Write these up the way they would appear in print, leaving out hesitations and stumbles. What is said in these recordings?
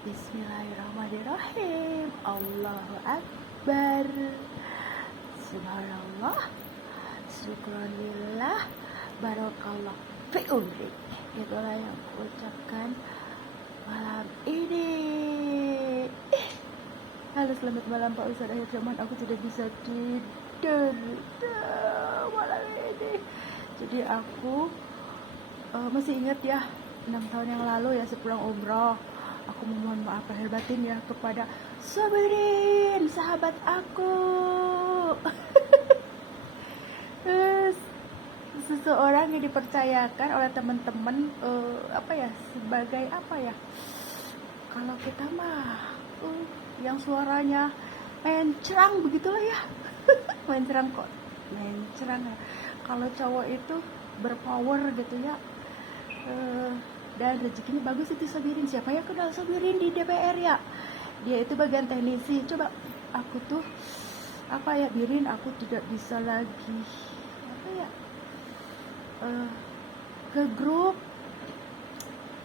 Bismillahirrahmanirrahim. Allahu Akbar. Subhanallah. Syukranillah. Barakallah fi umri. Itulah yang kuucapkan malam ini. Halo, selamat malam Pak Ustadz Akhir Zaman. Aku tidak bisa tidur malam ini. Jadi aku masih ingat ya, 6 tahun yang lalu ya, sepulang umroh, aku memohon maaf lahir batin ya kepada Sabirin, sahabat aku. Seseorang yang dipercayakan oleh teman-teman sebagai kalau kita mah yang suaranya mencrang begitulah ya. mencrang ya. Kalau cowok itu berpower gitu ya, dan rezekinya bagus itu Sabirin. Siapa yang kenal Sabirin di DPR ya? Dia itu bagian teknisi. Coba aku tuh Birin, aku tidak bisa lagi ke grup,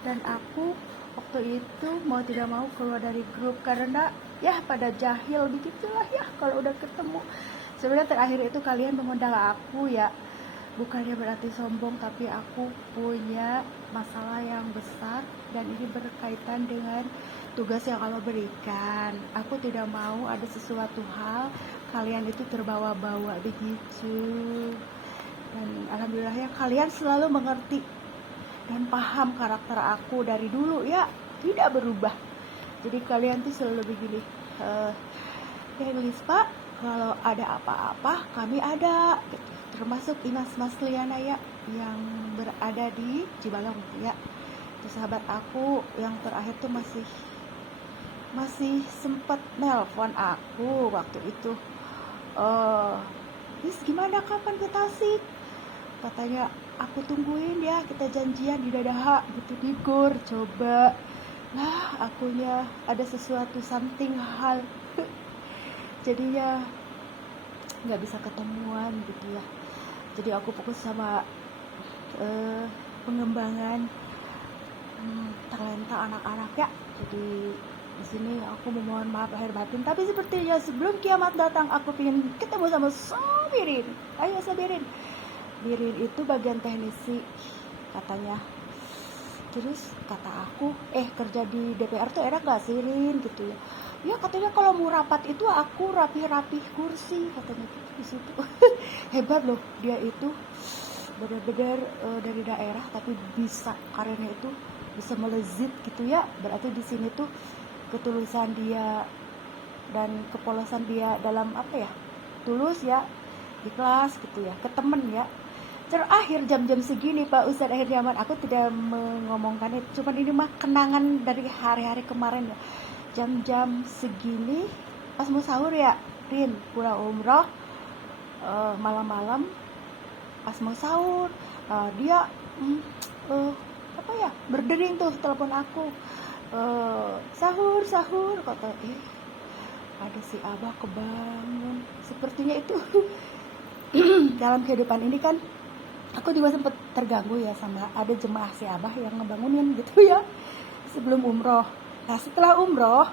dan aku waktu itu mau tidak mau keluar dari grup karena ya pada jahil begitulah ya kalau udah ketemu. Sebenarnya terakhir itu kalian mengundang aku ya, bukannya berarti sombong, tapi aku punya masalah yang besar dan ini berkaitan dengan tugas yang Allah berikan. Aku tidak mau ada sesuatu hal kalian itu terbawa-bawa begitu. Dan alhamdulillah ya, kalian selalu mengerti dan paham karakter aku dari dulu ya, tidak berubah. Jadi kalian tuh selalu begini, ya Ibu Pak, kalau ada apa-apa kami ada gitu. Termasuk Imas Mas Liana ya, yang berada di Cibalong ya. Itu sahabat aku yang terakhir tuh masih sempat nelpon aku waktu itu. Miss, gimana, kapan ke Tasik? Katanya aku tungguin ya, kita janjian di Dadaha gitu di GOR. Coba lah, akunya ada sesuatu something hal jadinya nggak bisa ketemuan gitu ya. Jadi aku fokus sama pengembangan talenta anak-anak ya. Jadi di sini aku memohon maaf lahir batin, tapi sepertinya sebelum kiamat datang aku ingin ketemu sama Sabirin. Ayo Sabirin. Birin itu bagian teknisi katanya. Terus kata aku, kerja di DPR tuh enak gak sih Rin gitu ya. Ya katanya kalau mau rapat itu aku rapih-rapih kursi katanya gitu di situ. Hebat loh, dia itu benar-benar dari daerah tapi bisa karirnya itu bisa melezit gitu ya. Berarti di sini tuh ketulusan dia dan kepolosan dia dalam tulus ya, ikhlas gitu ya, ke temen ya. Terakhir jam-jam segini Pak Ustadz Akhir Zaman, aku tidak mengomongkan itu, cuman ini mah kenangan dari hari-hari kemarin ya. Jam-jam segini pas mau sahur ya, Rin, pulang umroh malam-malam pas mau sahur, dia berdering tuh telepon aku, sahur kata, ada si Abah kebangun. Sepertinya itu dalam kehidupan ini kan aku juga sempat terganggu ya sama ada jemaah si Abah yang ngebangunin gitu ya sebelum umroh. Nah setelah umroh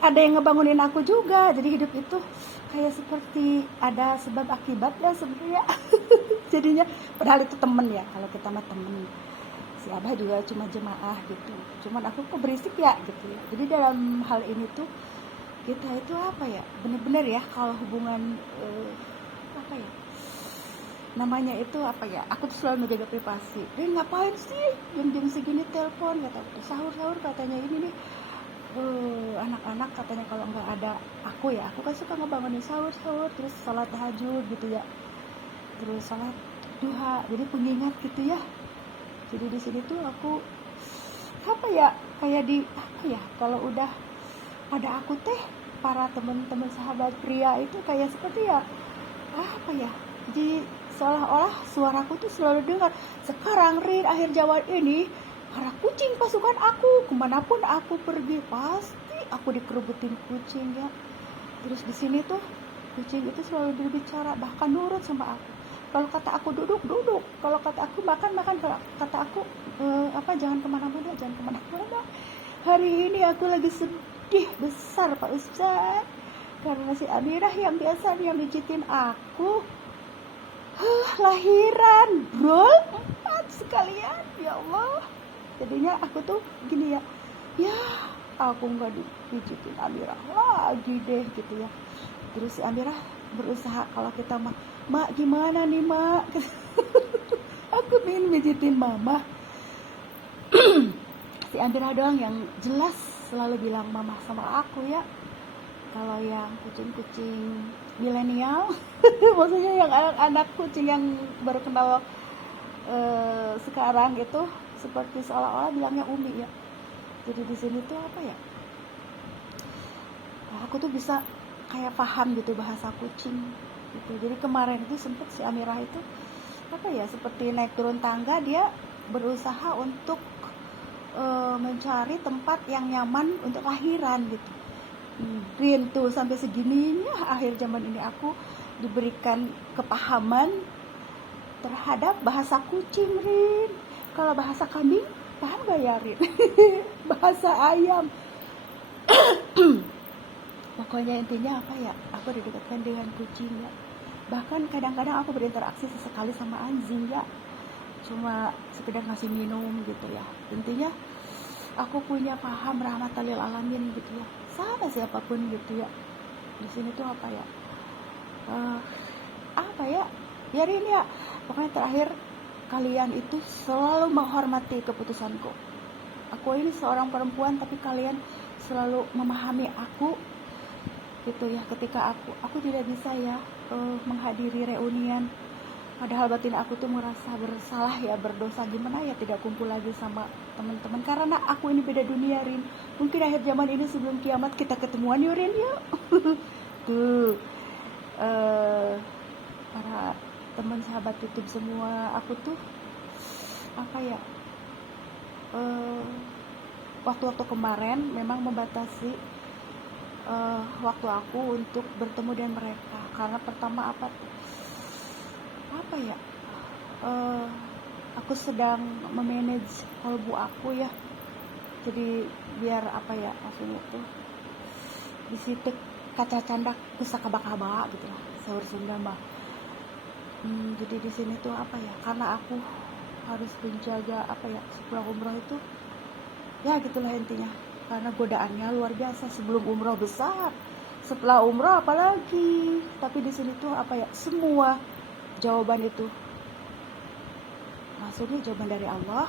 ada yang ngebangunin aku juga. Jadi hidup itu kayak seperti ada sebab akibat ya sebenarnya. Jadinya padahal itu temen ya, kalau kita mah temen. Si Abah juga cuma jemaah gitu, cuman aku kok berisik ya gitu ya. Jadi dalam hal ini tuh kita itu bener-bener ya, kalau hubungan namanya itu aku tuh selalu menjaga privasi. Rin, ngapain sih jam-jam segini telepon, kata aku. Sahur katanya ini nih, anak-anak katanya kalau nggak ada aku ya, aku kan suka ngebangunin sahur terus salat tahajud gitu ya, terus salat duha, jadi pengingat gitu ya. Jadi di sini tuh aku kalau udah pada aku para teman-teman sahabat pria itu kayak seperti jadi seolah-olah suaraku tuh selalu dengar. Sekarang Rin, akhir Jawa ini para kucing pasukan aku, kemanapun aku pergi pasti aku dikerubutin kucing ya. Terus di sini tuh kucing itu selalu berbicara, bahkan nurut sama aku. Kalau kata aku duduk, kalau kata aku makan. Kalau kata aku jangan kemana-mana. Hari ini aku lagi sedih besar Pak Ustaz, karena si Amirah yang biasa yang pijitin aku lahiran bro 4 sekalian, ya Allah. Jadinya aku tuh gini ya, ya aku nggak dipijitin Amirah lagi deh gitu ya. Terus si Amirah berusaha, kalau kita mak gimana nih mak, aku pengen pijitin mama. Si Amirah doang yang jelas selalu bilang mama sama aku ya. Kalau yang kucing-kucing milenial maksudnya yang anak-anak kucing yang baru kenal sekarang itu seperti seolah-olah bilangnya Umi ya. Jadi di sini tuh apa ya, aku tuh bisa kayak paham gitu bahasa kucing gitu. Jadi kemarin itu sempet si Amirah itu apa ya, seperti naik turun tangga, dia berusaha untuk mencari tempat yang nyaman untuk lahiran gitu. Rin tuh sampai segininya akhir zaman ini aku diberikan kepahaman terhadap bahasa kucing, Rin. Kalau bahasa kambing paham gak ya, Rin? Bahasa ayam. Pokoknya intinya apa ya, aku didekatkan dengan kucing ya. Bahkan kadang-kadang aku berinteraksi sesekali sama anjing ya, cuma sekedar ngasih minum gitu ya. Intinya aku punya paham rahmatan lil alamin gitu ya, sama siapapun gitu ya. Di sini tuh apa ya, apa ya, Rin ya, pokoknya terakhir kalian itu selalu menghormati keputusanku. Aku ini seorang perempuan, tapi kalian selalu memahami aku gitu ya. Ketika aku tidak bisa ya menghadiri reunian, padahal batin aku tuh merasa bersalah ya, berdosa, gimana ya tidak kumpul lagi sama teman-teman, karena aku ini beda dunia, Rin. Mungkin akhir zaman ini sebelum kiamat kita ketemuan yuk, Rin, yuk. Tuh para teman sahabat YouTube semua, aku tuh apa ya, waktu-waktu kemarin memang membatasi waktu aku untuk bertemu dengan mereka, karena pertama apa ya, aku sedang memanage kalbu aku ya. Jadi biar apa ya, maksudnya tuh di situ kaca candak bisa kabak-kabak gitu lah, sahur Sunda mah. Jadi di sini tuh apa ya, karena aku harus menjaga apa ya, sepulang umroh itu ya gitulah intinya, karena godaannya luar biasa. Sebelum umroh besar, setelah umroh apalagi. Tapi di sini tuh apa ya, semua jawaban itu maksudnya jawaban dari Allah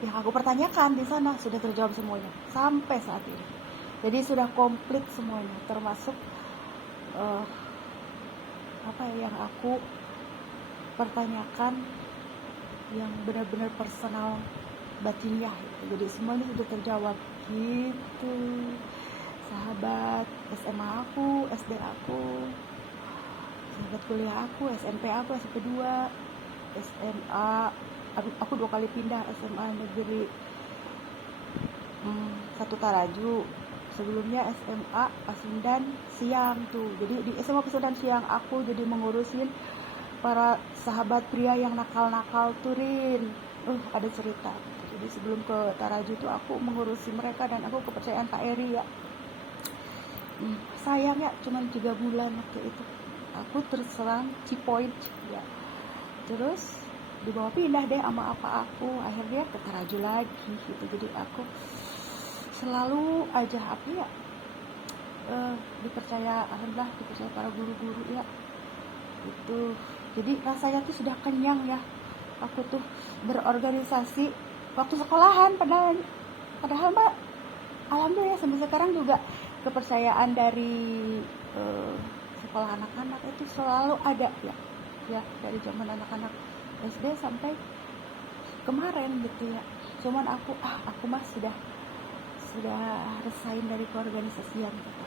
yang aku pertanyakan di sana sudah terjawab semuanya sampai saat ini. Jadi sudah komplit semuanya, termasuk apa ya, yang aku pertanyakan yang benar-benar personal batiniah gitu. Jadi semuanya sudah terjawab gitu. Sahabat SMA aku, SD aku, sahabat kuliah aku, SMP aku, SMP 2, SMA aku 2 kali pindah, SMA negeri 1 Taraju, sebelumnya SMA Pasundan Siang tuh. Jadi di SMA Pasundan Siang aku jadi mengurusin para sahabat pria yang nakal-nakal turin. Ada cerita. Jadi sebelum ke Taraju tuh aku mengurusi mereka, dan aku kepercayaan Kak Eri ya. Sayang ya, cuma 3 bulan waktu itu aku terserang Cipoint ya. Terus dibawa pindah deh sama apa aku, akhirnya ke Taraju lagi gitu. Jadi aku selalu aja apa ya, dipercaya, alhamdulillah dipercaya para guru-guru ya itu. Jadi rasanya tuh sudah kenyang ya, aku tuh berorganisasi waktu sekolahan, padahal mbak alhamdulillah sampai sekarang juga kepercayaan dari sekolah anak-anak itu selalu ada ya dari zaman anak-anak SD sampai kemarin gitu ya. Cuman aku mah sudah resign dari keorganisasian gitu.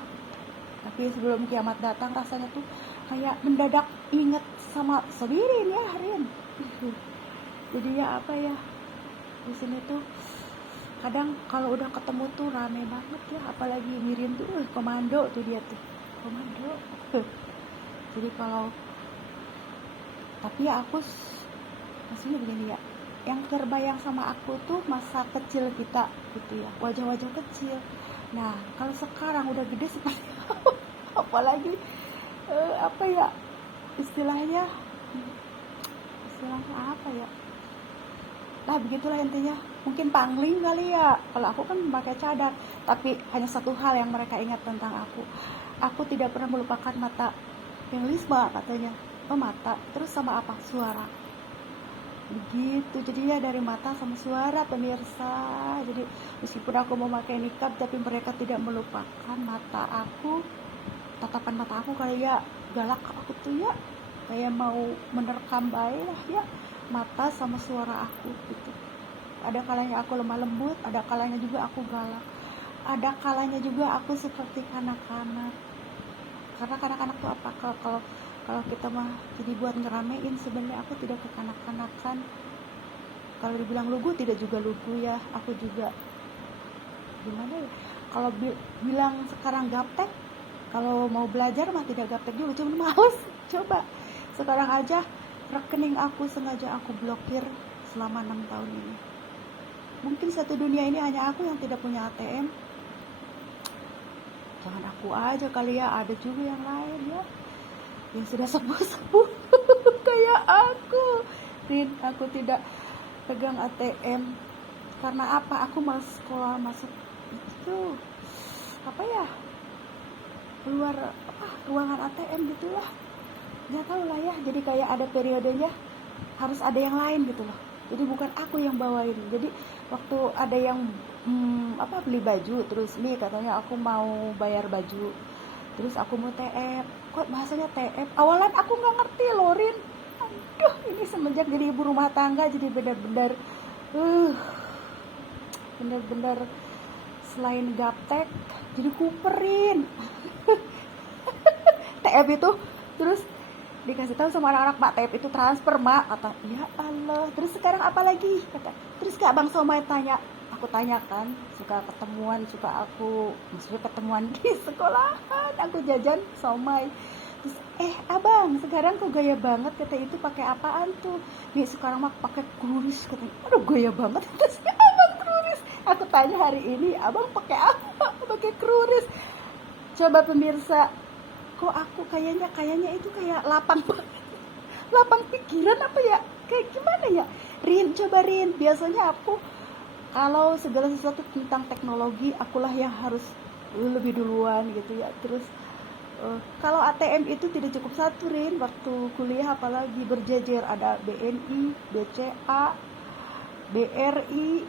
Tapi sebelum kiamat datang rasanya tuh kayak mendadak inget sama Sabirin ya, Rin. Jadi ya apa ya, di sini tuh kadang kalau udah ketemu tuh rame banget ya, apalagi Mirin tuh komando tuh, dia tuh komando. Jadi kalau tapi ya aku maksudnya begini ya, yang terbayang sama aku tuh masa kecil kita gitu ya, wajah-wajah kecil. Nah kalau sekarang udah gede seperti apa, apalagi apa ya istilahnya, apa ya, nah begitulah intinya. Mungkin pangling kali ya, kalau aku kan pakai cadar. Tapi hanya satu hal yang mereka ingat tentang aku tidak pernah melupakan mata yang Lisma katanya. Oh mata, terus sama apa? Suara. Begitu, jadinya dari mata sama suara pemirsa. Jadi meskipun aku memakai nikab, tapi mereka tidak melupakan mata aku, tatapan mata aku kayak galak aku tuh ya, kayak mau menerkam baik lah ya, mata sama suara aku gitu. Ada kalanya aku lemah lembut, ada kalanya juga aku galak, ada kalanya juga aku seperti kanak-kanak. Karena kanak-kanak tuh apa, kalau kita mah jadi buat ngeramein, sebenarnya aku tidak kekanak-kanakan. Kalau dibilang lugu tidak juga lugu ya, aku juga gimana ya, kalau bilang sekarang gaptek, kalau mau belajar mah tidak gaptek juga, cuma males. Coba sekarang aja rekening aku sengaja aku blokir selama 6 tahun ini. Mungkin satu dunia ini hanya aku yang tidak punya ATM. Jangan aku aja kali ya, ada juga yang lain ya, yang sudah sepuh-sepuh kayak aku. Aku tidak pegang ATM. Karena apa? Aku masuk sekolah, masuk itu apa ya, keluar ruangan ATM gitulah, nggak tahu lah ya. Jadi kayak ada periodenya harus ada yang lain gitu loh. Jadi bukan aku yang bawain. Jadi waktu ada yang beli baju, terus nih katanya aku mau bayar baju, terus aku mau TF. Kok bahasanya TF? Awalan aku nggak ngerti loh, Rin. Aduh, ini semenjak jadi ibu rumah tangga jadi benar-benar benar-benar selain gaptek jadi kuperin. TF itu terus dikasih tahu sama anak-anak, Mak, TF itu transfer, Mak, kata. Ya Allah, terus sekarang apa lagi, kata. Terus Kak Bang Somai tanya, aku tanyakan, suka ketemuan, maksudnya ketemuan di sekolahan, aku jajan somai. Terus abang sekarang kok gaya banget, kata. Itu pakai apaan tuh? Nih sekarang mah pakai kruris, katanya. Aduh gaya banget. Terus abang kruris, aku tanya hari ini, abang pakai apa? Pakai kruris. Coba pemirsa, kok aku kayaknya itu kayak lapang pikiran apa ya, kayak gimana ya, Rin? Coba Rin, biasanya aku kalau segala sesuatu tentang teknologi akulah yang harus lebih duluan gitu ya. Terus kalau ATM itu tidak cukup satu, Rin, waktu kuliah apalagi berjejer, ada BNI, BCA, BRI,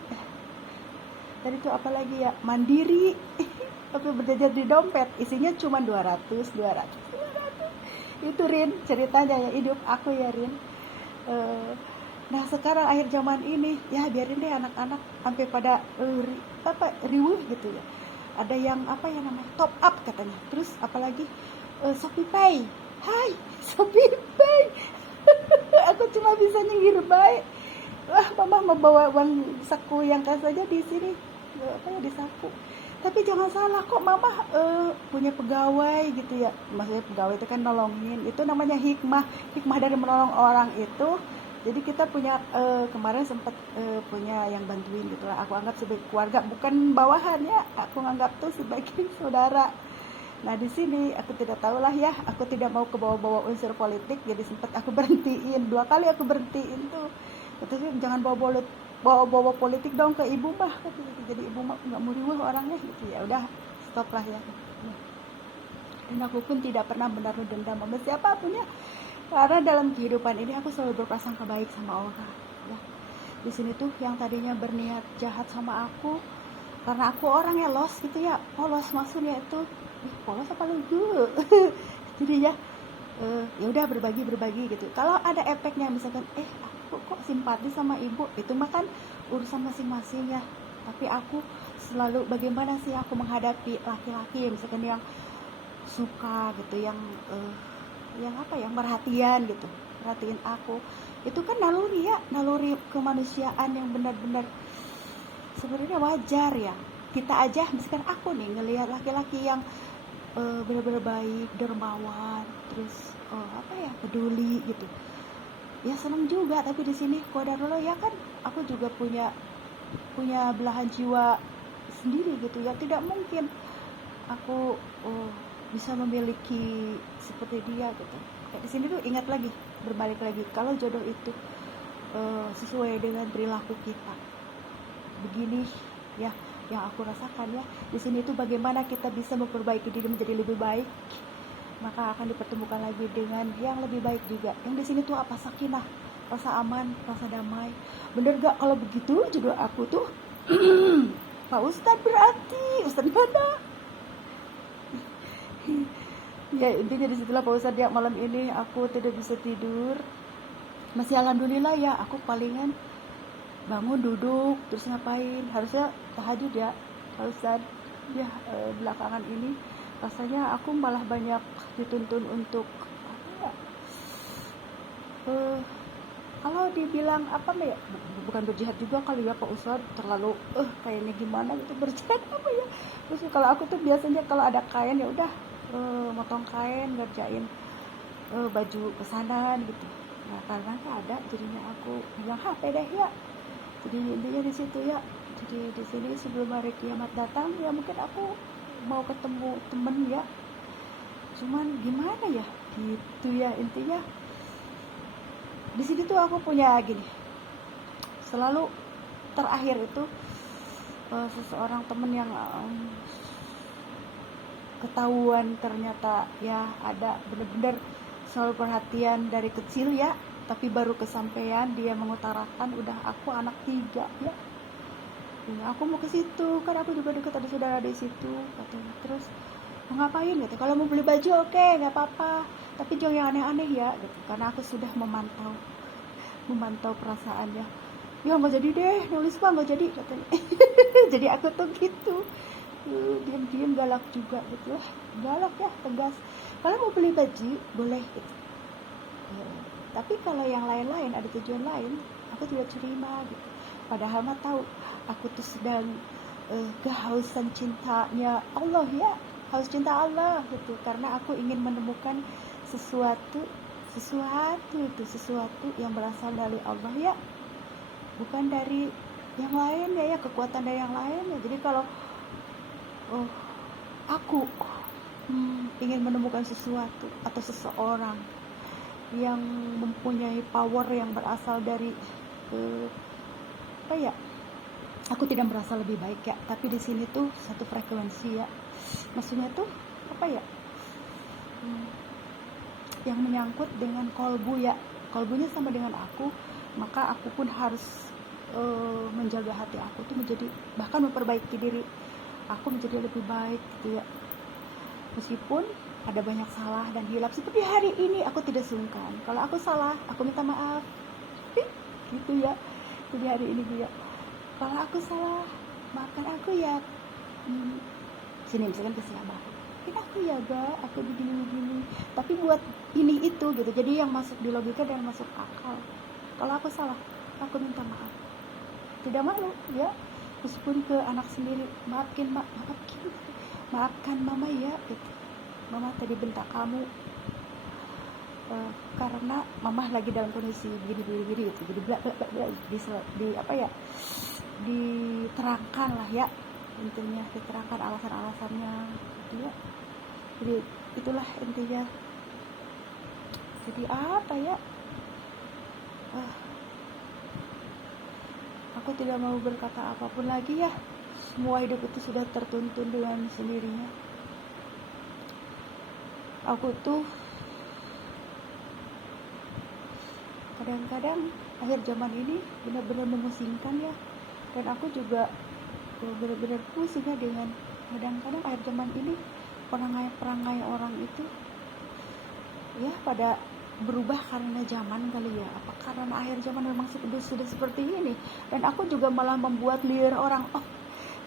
dan itu apalagi ya, Mandiri. Waktu berjajar di dompet isinya cuma 200. Itu, Rin, ceritanya ya hidup aku ya, Rin. Nah sekarang akhir zaman ini ya biarin deh anak-anak sampai pada riuh gitu ya. Ada yang namanya top up katanya. Terus apalagi Shopee Pay. Hai Shopee Pay. Aku cuma bisa nyengir baik. Wah, mama mau bawa uang saku yang kas aja di sini, di saku. Tapi jangan salah, kok mama punya pegawai gitu ya. Maksudnya pegawai itu kan nolongin, itu namanya hikmah dari menolong orang itu. Jadi kita punya kemarin sempat punya yang bantuin gitu lah. Aku anggap sebagai keluarga, bukan bawahan ya. Aku anggap tuh sebagai saudara. Nah di sini aku tidak tahu lah ya. Aku tidak mau ke bawa-bawa unsur politik, jadi sempat aku berhentiin. 2 kali aku berhentiin tuh. Katanya jangan bawa politik dong ke ibu mah, jadi ibu mah nggak mau riuh orangnya gitu ya. Udah stop lah ya. Dan aku pun tidak pernah menaruh dendam sama siapapun ya, karena dalam kehidupan ini aku selalu berprasangka baik sama orang ya. Di sini tuh yang tadinya berniat jahat sama aku, karena aku orangnya los gitu ya, polos maksudnya itu polos apa lugu. Jadi ya udah berbagi gitu. Kalau ada efeknya misalkan aku kok simpati sama ibu, itu mah kan urusan masing-masing ya. Tapi aku selalu bagaimana sih aku menghadapi laki-laki misalkan yang suka gitu, yang perhatian gitu, perhatiin aku. Itu kan naluri kemanusiaan yang benar-benar sebenarnya wajar ya. Kita aja misalkan aku nih ngelihat laki-laki yang benar-benar baik, dermawan, terus peduli gitu. ya senang juga, tapi di sini qadarullah ya kan, aku juga punya punya belahan jiwa sendiri gitu ya, tidak mungkin aku bisa memiliki seperti dia gitu. Kayak di sini tuh ingat lagi, berbalik lagi, kalau jodoh itu sesuai dengan perilaku kita, begini ya yang aku rasakan ya di sini tuh, bagaimana kita bisa memperbaiki diri menjadi lebih baik, maka akan dipertemukan lagi dengan yang lebih baik juga. Yang di sini tuh apa, sakinah, rasa aman, rasa damai. Bener gak kalau begitu jodoh aku tuh? Pak Ustadz, berarti Ustadz mana? Ya intinya disitulah Pak Ustadz ya, malam ini aku tidak bisa tidur. Masih alhamdulillah ya, aku palingan bangun duduk terus ngapain, harusnya tahajud ya Pak Ustadz ya. Belakangan ini rasanya aku malah banyak dituntun untuk apa ya, kalau dibilang apa ya, bukan berjihad juga kali ya Pak Ustadz, terlalu kayaknya gimana gitu, berjihad apa ya. Terus kalau aku tuh biasanya kalau ada kain ya udah motong kain, ngerjain baju pesanan gitu. Nah karena nggak ada, jadinya aku bilang HP deh ya. Jadi intinya di situ ya. Jadi di sini sebelum hari kiamat datang ya, mungkin aku mau ketemu temen ya, cuman gimana ya gitu ya. Intinya di sini tuh aku punya gini, selalu terakhir itu seseorang temen yang ketahuan ternyata ya ada bener-bener selalu perhatian dari kecil ya, tapi baru kesampaian dia mengutarakan, udah aku anak 3 ya. Aku mau ke situ, kan aku juga dekat ada saudara di situ katanya. Terus mau ngapain gitu? Kalau mau beli baju oke, nggak apa-apa, tapi jangan yang aneh-aneh ya gitu. Karena aku sudah memantau perasaannya. Ya nggak jadi deh, nulis Pak nggak jadi katanya. Jadi aku tuh gitu, diam-diam galak juga gitu lah, galak ya, tegas. Kalau mau beli baju boleh gitu. Tapi kalau yang lain-lain ada tujuan lain, aku tidak terima gitu. Padahal mah tahu aku tuh sedang kehausan cintanya Allah ya, haus cinta Allah gitu. Karena aku ingin menemukan sesuatu yang berasal dari Allah ya, bukan dari yang lain ya, kekuatan dari yang lain ya. Jadi kalau aku ingin menemukan sesuatu atau seseorang yang mempunyai power yang berasal dari apa ya, aku tidak merasa lebih baik ya, tapi di sini tuh satu frekuensi ya, maksudnya tuh apa ya, yang menyangkut dengan kolbu ya, kolbunya sama dengan aku, maka aku pun harus menjaga hati aku tuh menjadi, bahkan memperbaiki diri aku menjadi lebih baik gitu ya. Meskipun ada banyak salah dan hilap, seperti hari ini aku tidak sungkan kalau aku salah, aku minta maaf gitu ya. Jadi hari ini juga kalau aku salah, maafkan aku ya. Sini misalkan ke Abah, aku ya ga, aku begini, tapi buat ini itu gitu. Jadi yang masuk di logika dan masuk akal. Kalau aku salah, aku minta maaf, tidak malu ya, meskipun ke anak sendiri, maafkan mama ya gitu. Mama tadi bentak kamu karena mama lagi dalam kondisi begini gitu. Jadi di apa ya, diterangkan lah ya, intinya diterangkan alasan-alasannya gitu ya. Jadi itulah intinya. Jadi apa ya, aku tidak mau berkata apapun lagi ya. Semua hidup itu sudah tertuntun dengan sendirinya. Aku tuh kadang-kadang akhir zaman ini benar-benar memusingkan ya, dan aku juga benar-benar pusing ya dengan kadang-kadang akhir zaman ini perangai orang itu ya pada berubah karena zaman kali ya, apa karena akhir zaman memang sudah seperti ini. Dan aku juga malah membuat liar orang,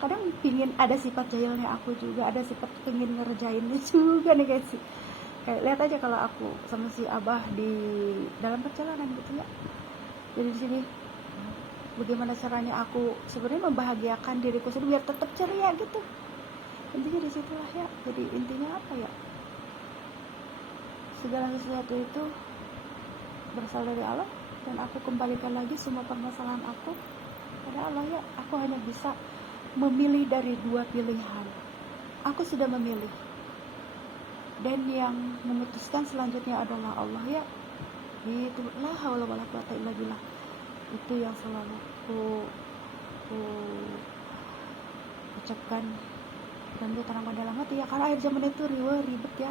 kadang pingin ada sifat jahilnya aku juga, ada sifat pingin ngerjainnya juga nih guys. Kayak lihat aja kalau aku sama si Abah di dalam perjalanan gitu ya. Jadi di sini bagaimana caranya aku sebenarnya membahagiakan diriku sendiri biar tetap ceria gitu. Intinya di situlah ya. Jadi intinya apa ya? Segala sesuatu itu berasal dari Allah. dan aku kembalikan lagi semua permasalahan aku pada Allah ya. Aku hanya bisa memilih dari dua pilihan. Aku sudah memilih, dan yang memutuskan selanjutnya adalah Allah ya. Itu la haula wala quwata illa billah. Itu yang selalu ku ucapkan dan ditanamkan dalam hati ya, karena akhir zaman itu ribet ya.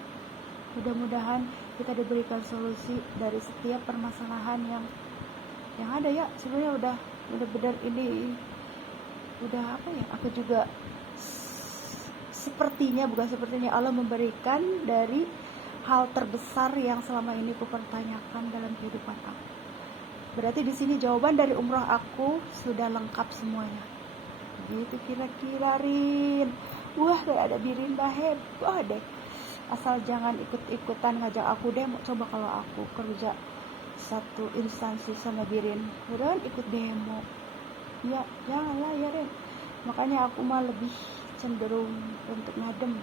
Mudah-mudahan kita diberikan solusi dari setiap permasalahan yang ada ya. Sebenarnya udah benar-benar ini udah apa ya, aku juga bukan sepertinya Allah memberikan dari hal terbesar yang selama ini kupertanyakan dalam kehidupan aku. Berarti di sini jawaban dari umrah aku sudah lengkap semuanya. Gitu kira-kira, Rin. Wah, kayak ada Birin dah heboh deh. Asal jangan ikut-ikutan ngajak aku demo. Coba kalau aku kerja satu instansi sama Birin, Rin ikut demo. Ya, janganlah ya, Rin. Makanya aku mah lebih cenderung untuk ngadem.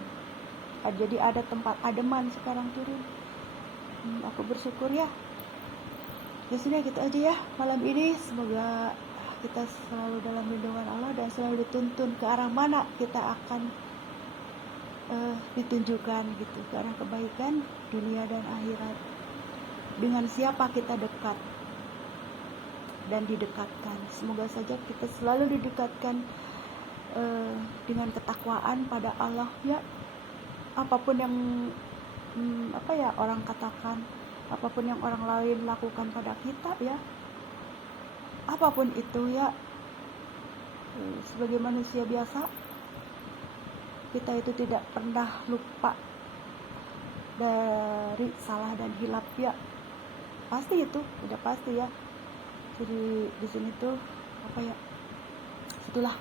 Jadi ada tempat ademan sekarang turun. Aku bersyukur ya. Ya sudah gitu aja ya malam ini. Semoga kita selalu dalam lindungan Allah dan selalu dituntun ke arah mana kita akan ditunjukkan gitu, ke arah kebaikan dunia dan akhirat. Dengan siapa kita dekat dan didekatkan. Semoga saja kita selalu didekatkan dengan ketakwaan pada Allah ya. Apapun yang orang katakan, apapun yang orang lain lakukan pada kita ya, apapun itu ya, sebagai manusia biasa kita itu tidak pernah lupa dari salah dan hilaf ya. Pasti itu udah pasti ya. Jadi di sini tuh itulah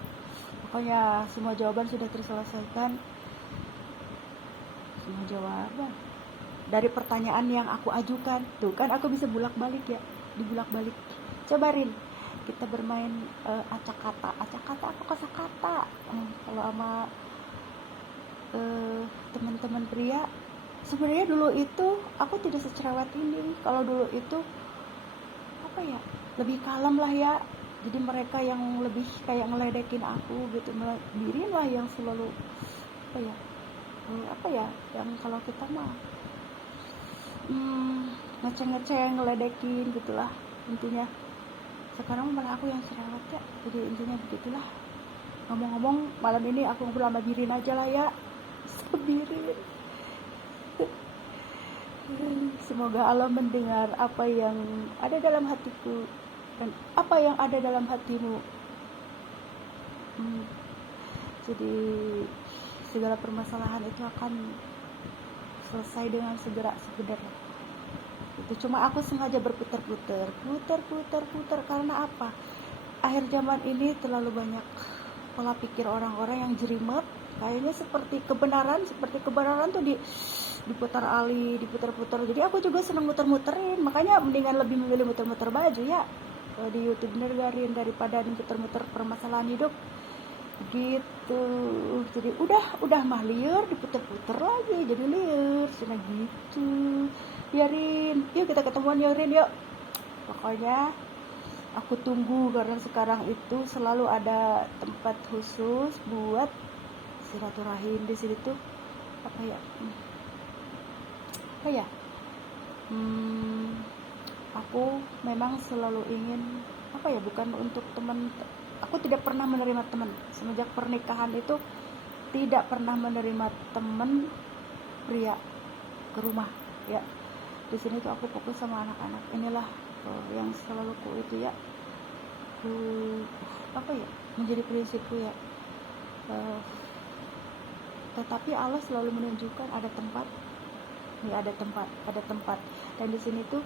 pokoknya semua jawaban sudah terselesaikan. Semua jawaban dari pertanyaan yang aku ajukan. Tuh kan aku bisa bulak-balik ya, dibulak-balik. Coba Rin, kita bermain acak kata aku kosakata. Kalau sama teman-teman pria, sebenarnya dulu itu aku tidak secerewet ini. Kalau dulu itu lebih kalem lah ya. Jadi mereka yang lebih kayak ngeledekin aku gitu, Birin lah yang selalu yang kalau kita mah ngeceng-ngeceng, ngeledekin gitulah intinya. Sekarang malah aku yang cerewet ya. Jadi intinya begitulah. Ngomong-ngomong malam ini aku ngobrol sama Birin aja lah ya. Birin. Semoga Allah mendengar apa yang ada dalam hatiku dan apa yang ada dalam hatimu. Jadi segala permasalahan itu akan selesai dengan segera. Itu cuma aku sengaja berputar-putar karena apa? Akhir zaman ini terlalu banyak pola pikir orang-orang yang jerimet. Kayaknya seperti kebenaran tuh diputar-putar. Jadi aku juga senang muter-muterin. Makanya mendingan lebih memilih muter-muter baju ya di YouTube Rin daripada muter-muter permasalahan hidup. Gitu. Jadi udah mah liur diputer-puter lagi jadi liur cina gitu ya Rin. Yuk kita ketemuan ya Rin, yuk. Pokoknya aku tunggu karena sekarang itu selalu ada tempat khusus buat silaturahim di sini tuh aku memang selalu ingin bukan untuk teman. Aku tidak pernah menerima teman semenjak pernikahan itu, tidak pernah menerima teman pria ke rumah ya. Di sini tuh aku fokus sama anak-anak. Inilah yang selalu menjadi prinsipku ya. Tetapi Allah selalu menunjukkan ada tempat dan di sini tuh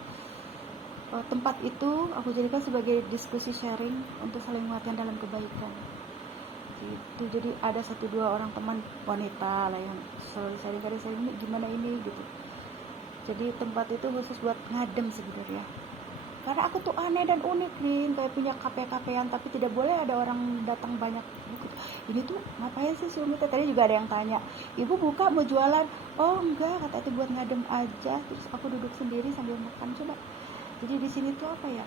tempat itu aku jadikan sebagai diskusi sharing untuk saling menguatkan dalam kebaikan gitu. Jadi ada 1-2 orang teman wanita lah yang selalu sharing ini gimana ini gitu. Jadi tempat itu khusus buat ngadem sebenarnya, karena aku tuh aneh dan unik nih, kayak punya kafe-kafean tapi tidak boleh ada orang datang banyak. Ini tuh ngapain sih Umi? Tadi juga ada yang tanya, ibu buka mau jualan? Oh enggak, kata itu buat ngadem aja. Terus aku duduk sendiri sambil makan. Coba Jadi di sini tuh apa ya,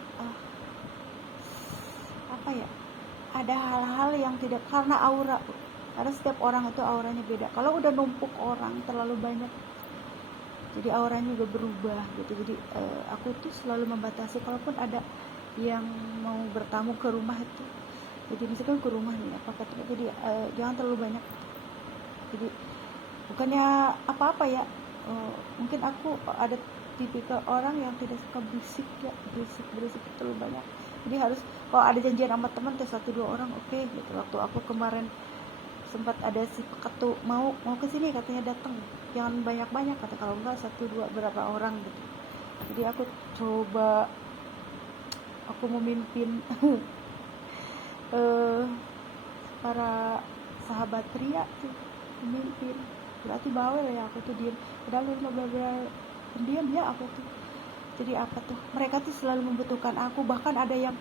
ada hal-hal yang tidak, karena aura, karena setiap orang itu auranya beda. Kalau udah numpuk orang terlalu banyak, jadi auranya juga berubah gitu. Jadi aku tuh selalu membatasi, kalaupun ada yang mau bertamu ke rumah itu, jadi misalkan ke rumah nih apa kata, jadi jangan terlalu banyak. Jadi bukannya apa-apa ya, mungkin aku ada tipikal orang yang tidak suka berisik ya, berisik terlalu banyak. Jadi harus, kalau ada janjian sama teman tuh 1-2 orang oke gitu. Waktu aku kemarin sempat ada si peketu mau ke sini, katanya datang, jangan banyak kata, kalau enggak 1-2 berapa orang gitu. Jadi aku coba, aku memimpin para sahabat Ria tuh, memimpin, berarti bawel ya aku tuh diem, padahal bener-bener pendiam ya aku tuh. Jadi apa tuh, mereka tuh selalu membutuhkan aku. Bahkan ada yang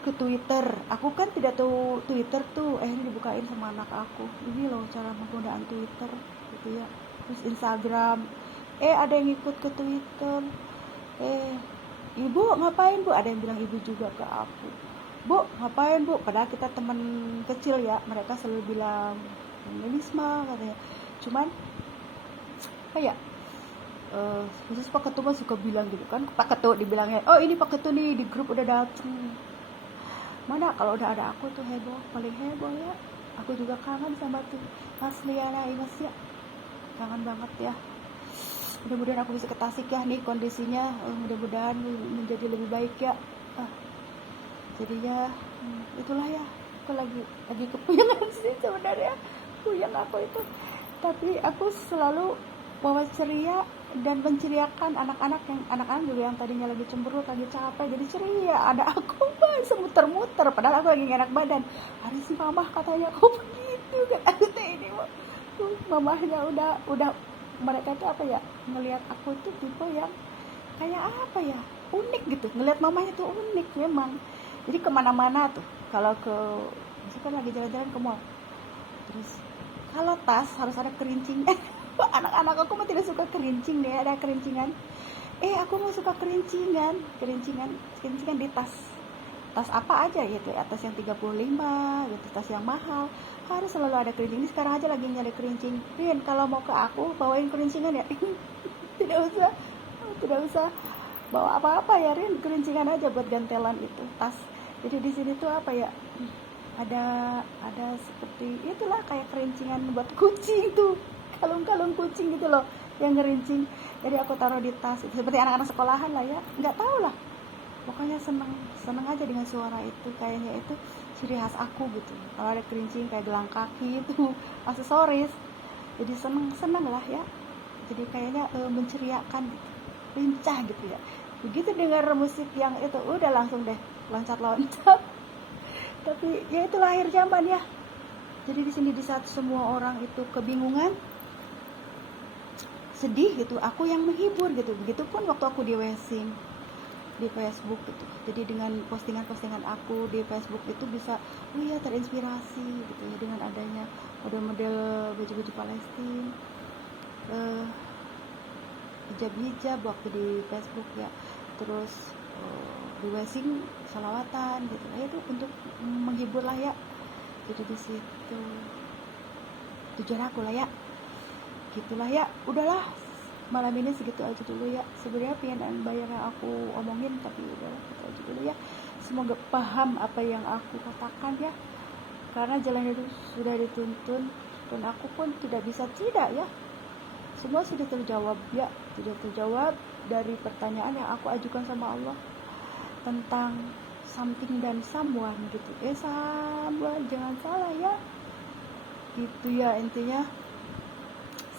ke Twitter, aku kan tidak tahu Twitter tuh, ini dibukain sama anak aku, ini loh cara penggunaan Twitter gitu ya. Terus Instagram, ada yang ikut ke Twitter, ibu ngapain bu, ada yang bilang ibu juga ke aku, bu ngapain bu, padahal kita teman kecil ya. Mereka selalu bilang feminisme katanya. Cuman kayak khusus Pak Ketua suka bilang gitu kan, Pak Ketua dibilangnya, oh ini Pak Ketua nih di grup udah dateng. Mana kalau udah ada aku tuh heboh, paling heboh ya. Aku juga kangen sama tuh Mas Liana Imas ya, kangen banget ya. Mudah-mudahan aku bisa ke Tasik ya nih kondisinya, mudah-mudahan menjadi lebih baik ya. Jadinya itulah ya, aku lagi kepuyangan sih sebenarnya, puyeng aku itu. Tapi aku selalu bawa ceria dan menceriakan anak-anak juga yang tadinya lagi cemberut, lagi capek, jadi ceria. Ada aku semuter-muter, padahal aku lagi gak enak badan. Hari si mamah katanya kok begitu kan, aku ini mamahnya udah mereka tuh apa ya, ngelihat aku tuh tipe yang kayak apa ya, unik gitu. Ngelihat mamahnya tuh unik memang. Jadi kemana-mana tuh, kalau misalkan lagi jalan-jalan ke mall, terus kalau tas harus ada kerincing. Anak-anak aku mah tidak suka kerincing deh, ada kerincingan. Aku mau suka kerincingan di tas apa aja gitu, tas yang 35 gitu, tas yang mahal, harus selalu ada kerincing. Ini sekarang aja lagi nyari kerincing. Rin, kalau mau ke aku bawain kerincingan ya. tidak usah bawa apa-apa ya Rin, kerincingan aja buat gantelan itu tas. Jadi di sini tuh apa ya, ada seperti itulah, kayak kerincingan buat kucing tuh, kalung kucing gitu loh yang ngerincing. Jadi aku taruh di tas, seperti anak-anak sekolahan lah ya, nggak tahu lah, pokoknya seneng aja dengan suara itu. Kayaknya itu ciri khas aku gitu, kalau ada kerincing kayak gelang kaki itu aksesoris, jadi seneng lah ya. Jadi kayaknya menceriakan gitu, lincah gitu ya. Begitu dengar musik yang itu udah langsung deh loncat-loncat. Tapi ya itulah akhir zaman ya. Jadi di sini di saat semua orang itu kebingungan, sedih gitu, aku yang menghibur gitu. Begitupun waktu aku di Wesing di Facebook gitu. Jadi dengan postingan-postingan aku di Facebook itu bisa terinspirasi gitu ya, dengan adanya model-model baju-baju Palestina, hijab waktu di Facebook ya. Terus di Wesing salawatan gitu ya, itu untuk menghibur lah ya. Jadi di situ tujuan aku lah ya, gitulah ya. Udahlah, malam ini segitu aja dulu ya. Sebenarnya pengen banyak yang aku omongin, tapi udahlah, gitu aja dulu ya. Semoga paham apa yang aku katakan ya, karena jalan itu sudah dituntun, dan aku pun tidak bisa tidak ya. Semua sudah terjawab ya, sudah terjawab dari pertanyaan yang aku ajukan sama Allah tentang something dan someone gitu. Someone, jangan salah ya, gitu ya intinya.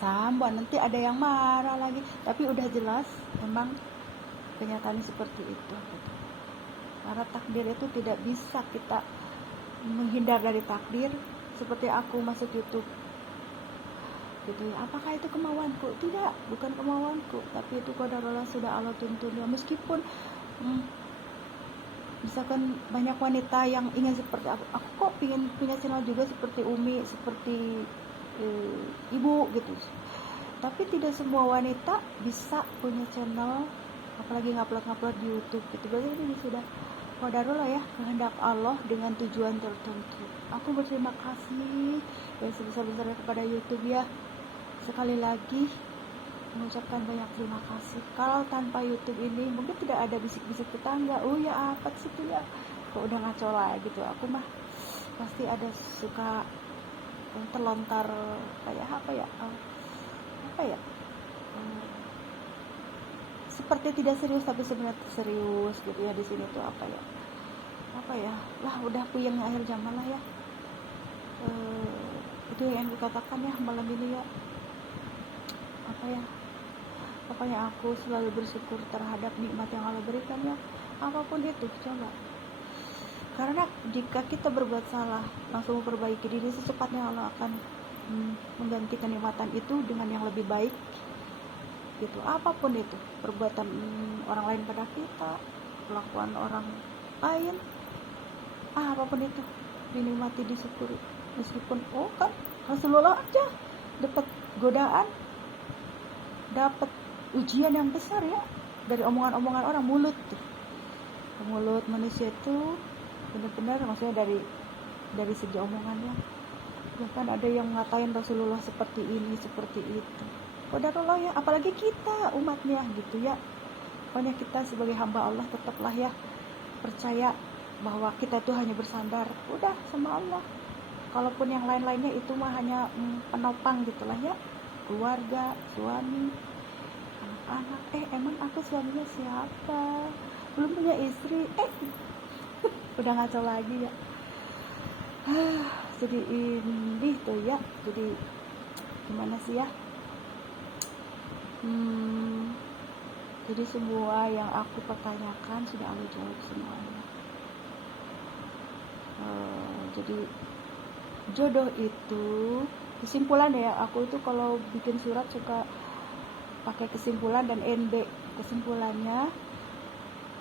Someone, nanti ada yang marah lagi, tapi udah jelas memang kenyataannya seperti itu gitu. Karena takdir itu tidak bisa kita menghindar dari takdir. Seperti aku masuk YouTube gitu ya, apakah itu kemauanku? Tidak, bukan kemauanku, tapi itu qadarullah, sudah Allah tuntun ya. Meskipun misalkan banyak wanita yang ingin seperti aku kok ingin punya channel juga seperti Umi, seperti ibu gitu. Tapi tidak semua wanita bisa punya channel apalagi ngupload di YouTube gitu. Berarti ini sudah qadarullah ya, kehendak Allah dengan tujuan tertentu. Aku berterima kasih yang sebesar-besarnya kepada YouTube ya. Sekali lagi mengucapkan banyak terima kasih. Kalau tanpa YouTube ini mungkin tidak ada bisik-bisik tetangga, oh ya apa sih itu ya, kok udah ngaco lah gitu. Aku mah pasti ada suka terlontar kayak apa ya, seperti tidak serius tapi sebenarnya serius gitu ya. Di sini tuh apa ya, lah udah puyeng akhir zaman lah ya. Itu yang dikatakan ya malam ini ya, pokoknya aku selalu bersyukur terhadap nikmat yang Allah berikan ya, apapun itu. Coba, karena jika kita berbuat salah langsung memperbaiki diri, secepatnya Allah akan mengganti kenikmatan itu dengan yang lebih baik gitu. Apapun itu, perbuatan orang lain pada kita, kelakuan orang lain, apapun itu dinikmati, disyukuri. Meskipun kan Rasulullah aja dapat godaan, dapat ujian yang besar ya dari omongan-omongan orang. Mulut manusia itu benar-benar, maksudnya dari segi omongannya, bahkan ada yang ngatain Rasulullah seperti ini seperti itu. Qadarullah ya, apalagi kita umatnya gitu ya. Pokoknya kita sebagai hamba Allah tetaplah ya percaya bahwa kita itu hanya bersandar udah sama Allah. Kalaupun yang lain-lainnya itu mah hanya penopang gitulah ya, keluarga, suami, anak-anak. Emang aku suaminya siapa? Belum punya istri. Udah ngaco lagi ya. Jadi ini tuh ya, jadi gimana sih ya, jadi semua yang aku pertanyakan sudah Allah jawab semuanya. Jadi jodoh itu kesimpulan ya, aku itu kalau bikin surat suka pakai kesimpulan dan NB. Kesimpulannya,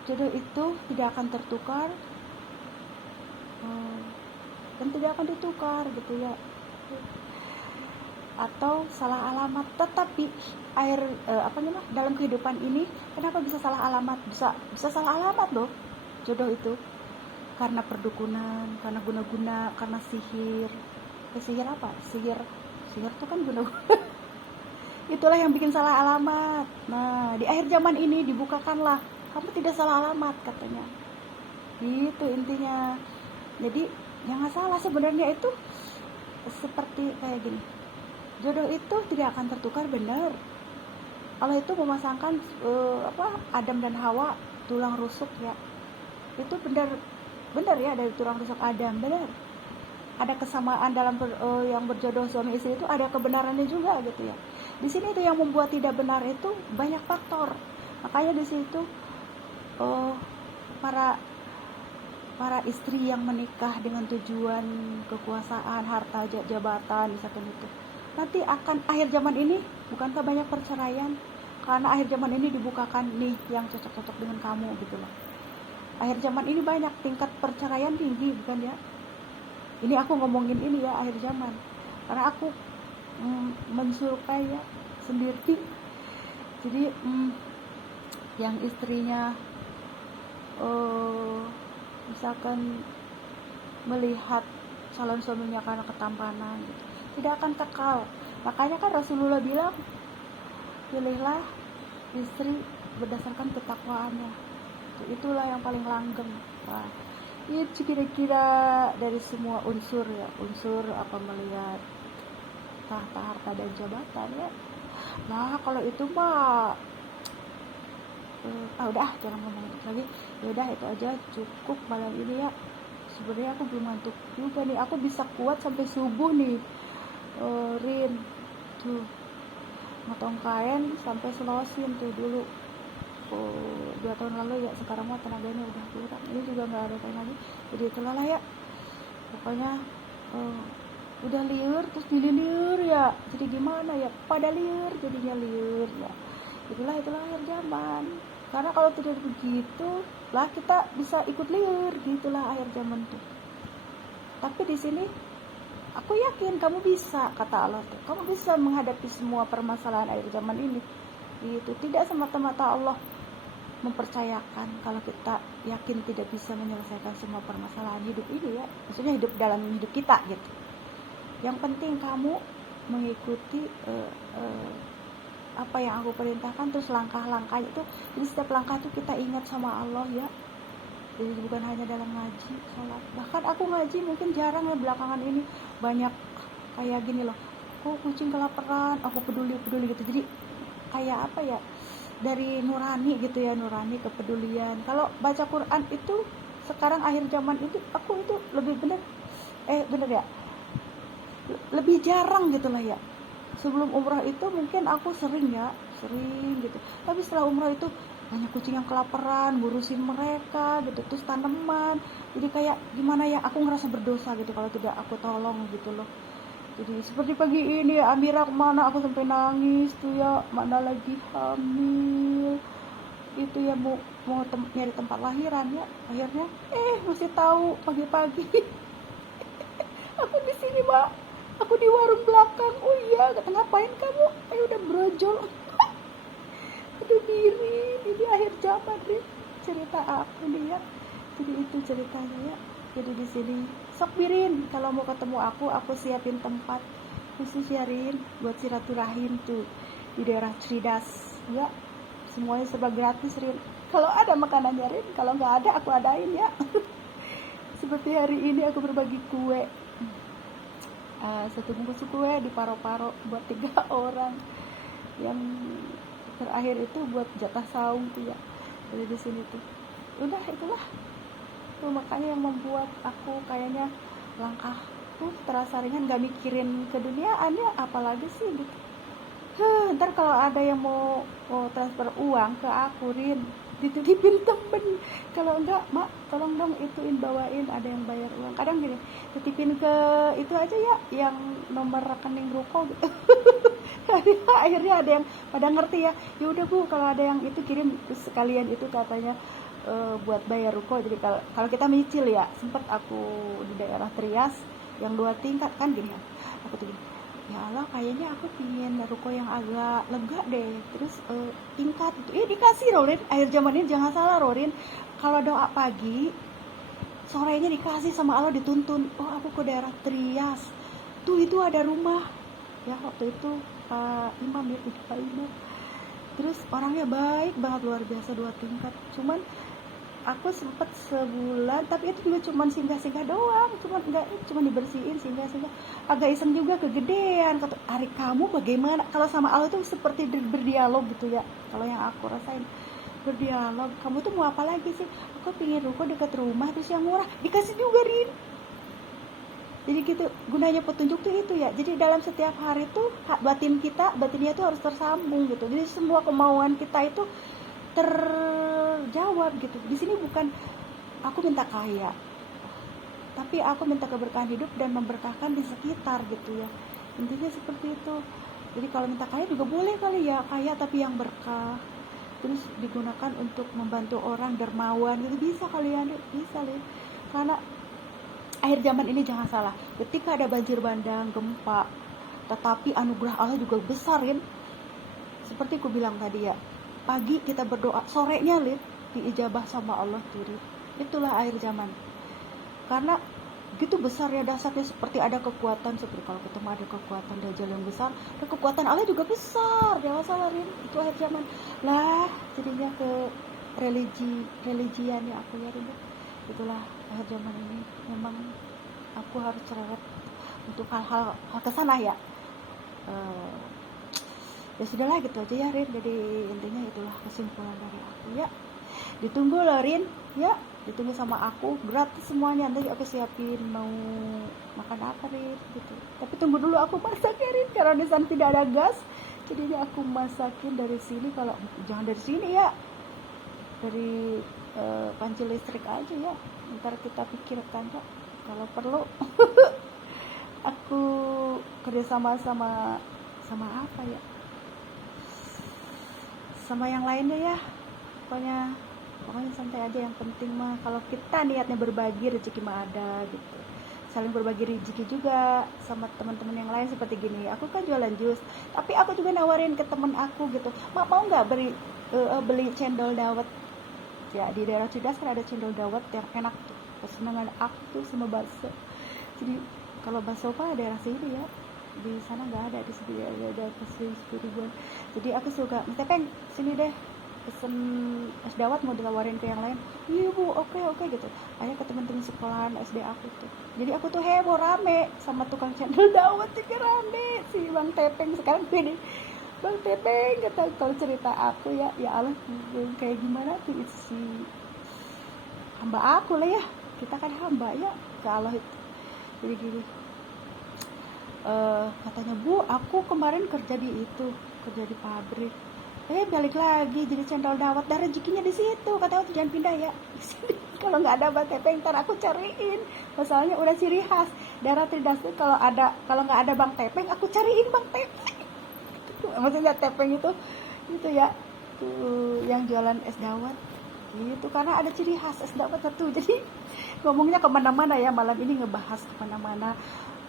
jodoh itu tidak akan tertukar dan tidak akan ditukar gitu ya, atau salah alamat. Tetapi dalam kehidupan ini kenapa bisa salah alamat? Bisa salah alamat loh jodoh itu, karena perdukunan, karena guna-guna, karena sihir. Sihir apa? Sihir itu kan guna-guna. Itulah yang bikin salah alamat. Nah, di akhir zaman ini dibukakanlah, kamu tidak salah alamat katanya. Gitu intinya. Jadi jangan salah, sebenarnya itu seperti kayak gini. Jodoh itu tidak akan tertukar, benar. Allah itu memasangkan Adam dan Hawa tulang rusuk ya. Itu benar ya, dari tulang rusuk Adam, benar. Ada kesamaan dalam yang berjodoh suami istri itu, ada kebenarannya juga gitu ya. Di sini itu yang membuat tidak benar itu banyak faktor. Makanya di situ para istri yang menikah dengan tujuan kekuasaan, harta, jabatan, misalkan itu, nanti akan akhir zaman ini bukankah banyak perceraian? Karena akhir zaman ini dibukakan nih yang cocok-cocok dengan kamu gitu loh. Akhir zaman ini banyak tingkat perceraian tinggi, bukan ya? Ini aku ngomongin ini ya, akhir zaman. Karena aku mensurupai ya sendiri. Jadi yang istrinya misalkan melihat calon suaminya karena ketampanan gitu, tidak akan kekal. Makanya kan Rasulullah bilang, pilihlah istri berdasarkan ketakwaannya. Itulah yang paling langgeng. Nah, itu kira-kira dari semua unsur ya, melihat tahta, harta dan jabatan ya. Nah kalau itu mah udah jangan ngomong lagi. Ya udah itu aja, cukup malam ini ya. Sebenarnya aku belum ngantuk juga nih, aku bisa kuat sampai subuh nih. Rin tuh motong kain sampai selosin tuh dulu 2 tahun lalu ya. Sekarang mah tenaganya udah kurang, ini juga nggak ada kain lagi. Jadi itulah lah ya, pokoknya udah liur terus diliur ya. Jadi gimana ya, pada liur jadinya liur ya. Itulah akhir zaman. Karena kalau tidak begitu lah kita bisa ikut liur, gitulah akhir zaman tuh. Tapi di sini aku yakin kamu bisa, kata Allah tuh, kamu bisa menghadapi semua permasalahan akhir zaman ini. Gitu. Tidak semata-mata Allah mempercayakan kalau kita yakin tidak bisa menyelesaikan semua permasalahan hidup ini ya, maksudnya hidup dalam hidup kita gitu. Yang penting kamu mengikuti apa yang aku perintahkan, terus langkah-langkah itu. Jadi setiap langkah tuh kita ingat sama Allah ya. Jadi bukan hanya dalam ngaji, sholat. Bahkan aku ngaji mungkin jarang ya belakangan ini, banyak kayak gini loh, oh kucing kelaparan, aku peduli gitu. Jadi kayak apa ya, dari nurani gitu ya, nurani kepedulian. Kalau baca Quran itu sekarang akhir zaman itu aku itu lebih bener ya, lebih jarang gitu lah ya. Sebelum umrah itu mungkin aku sering gitu, tapi setelah umrah itu banyak kucing yang kelaparan, ngurusin mereka gitu, terus tanaman. Jadi kayak gimana ya, aku ngerasa berdosa gitu kalau tidak aku tolong gitu loh. Jadi seperti pagi ini Amira kemana, aku sampai nangis tuh ya, mana lagi hamil itu ya, mau nyari tempat lahiran ya, akhirnya masih tahu pagi-pagi aku di sini Mbak, aku di warung belakang. Oh iya, kata ngapain kamu, ayo udah brojol. Aduh diri, ini akhir zaman nih cerita aku nih ya. Jadi itu ceritanya ya. Jadi di sini sok Birin, kalau mau ketemu aku siapin tempat khusus ya Rin, buat silaturahim tuh di daerah Cidas ya. Semuanya serba gratis Rin, kalau ada makanannya Rin, kalau nggak ada aku adain ya. Seperti hari ini aku berbagi kue, satu bungkus kue di paro-paro buat 3 orang. Yang terakhir itu buat jatah saung tuh ya. Jadi di sini tuh udah itulah tuh, makanya yang membuat aku kayaknya langkah tuh terasa ringan, gak mikirin keduniaan ya, apalagi sih gitu. Ntar kalau ada yang mau transfer uang ke aku Rin, dititipin temen. Kalau enggak Mak tolong dong ituin bawain, ada yang bayar uang. Kadang gini, titipin ke itu aja ya, yang nomor rekening ruko gitu. Akhirnya ada yang pada ngerti ya, ya udah Bu, kalau ada yang itu kirim, terus sekalian itu katanya buat bayar ruko. Jadi kalau kita micil ya, sempet aku di daerah Trias yang 2 tingkat kan gini ya, aku tuh gini, ya Allah kayaknya aku pingin ruko yang agak lega deh, terus tingkat itu dikasih Rorin. Akhir zaman ini jangan salah Rorin, kalau doa pagi sorenya dikasih sama Allah, dituntun. Oh aku ke daerah Trias tuh, itu ada rumah ya, waktu itu Pak Imam ya, Pak Imam, terus orangnya baik banget, luar biasa, 2 tingkat. Cuman aku sempet sebulan, tapi itu juga cuman singgah-singgah doang, cuma dibersihin singgah-singgah. Agak iseng juga, kegedean. Kata Ari, kamu bagaimana kalau sama Allah itu seperti berdialog gitu ya. Kalau yang aku rasain berdialog, kamu tuh mau apa lagi sih? Aku pingin ruko dekat rumah, terus yang murah, dikasih juga Rin. Jadi gitu, gunanya petunjuk tuh itu ya. Jadi dalam setiap hari tuh batinnya tuh harus tersambung gitu. Jadi semua kemauan kita itu terjawab gitu. Di sini bukan aku minta kaya, tapi aku minta keberkahan hidup dan memberkahkan di sekitar gitu ya. Intinya seperti itu. Jadi kalau minta kaya juga boleh kali ya, kaya tapi yang berkah, terus digunakan untuk membantu orang, dermawan gitu, bisa kali ya, bisa nih. Karena akhir zaman ini jangan salah, ketika ada banjir bandang, gempa, tetapi anugerah Allah juga besar Rin. Seperti aku bilang tadi ya, pagi kita berdoa, sorenya Lid diijabah sama Allah tuh. Itulah akhir zaman. Karena gitu besar ya dasarnya, seperti ada kekuatan, seperti kalau ketemu ada kekuatan Dajjal yang besar, dan kekuatan Allah juga besar. Jangan salah Rin, itu akhir zaman. Lah jadinya ke religian ya aku ya Rin. Itulah akhir zaman ini, memang aku harus cerewet untuk hal-hal kesana ya. Ya sudahlah gitu aja ya Rin. Jadi intinya itulah kesimpulan dari aku ya. Ditunggu loh Rin ya, ditunggu sama aku, gratis semuanya. Nanti aku siapin mau makan apa Rin gitu. Tapi tunggu dulu aku masak ya Rin, karena di sana tidak ada gas. Jadi aku masakin dari sini, kalau jangan dari sini ya, dari panci listrik aja ya. Ntar kita pikirkan ya, kalau perlu aku kerjasama sama apa ya, sama yang lainnya ya. Pokoknya santai aja, yang penting mah kalau kita niatnya berbagi rezeki mah ada gitu. Saling berbagi rezeki juga sama teman-teman yang lain. Seperti gini, aku kan jualan jus, tapi aku juga nawarin ke temen aku gitu, mau nggak beli cendol dawet ya. Di daerah Cidas kan ada cendol dawet yang enak tuh, kesenangan aku tuh sama bakso. Jadi kalau bakso apa daerah sini ya, di sana nggak ada, di sini ada pasti 10 ribuan. Jadi aku suka, Mas Tepeng sini deh pesen es dawet, mau ditawarin ke yang lain. Iya bu, oke gitu. Akhirnya ke teman-teman sekolahan SD aku tuh. Jadi aku tuh heboh rame sama tukang cendol dawet, juga rame si Bang Tepeng. Sekarang gini, Bang Tepeng kata, kalau cerita aku ya Allah kayak gimana tuh, itu si hamba aku lah ya, kita kan hamba ya ke Allah itu. Jadi gini, katanya bu, aku kemarin kerja di pabrik, balik lagi jadi cendol dawet, dan rezekinya di situ. Katanya jangan pindah ya. Kalau nggak ada Bang Tepeng ntar aku cariin. Masalahnya udah ciri khas daerah Tridas tuh, kalau nggak ada Bang Tepeng aku cariin Bang Tepeng. Maksudnya Tepeng itu ya, tuh yang jualan es dawet gitu, karena ada ciri khas es dawet tuh. Jadi ngomongnya kemana-mana ya, malam ini ngebahas kemana-mana.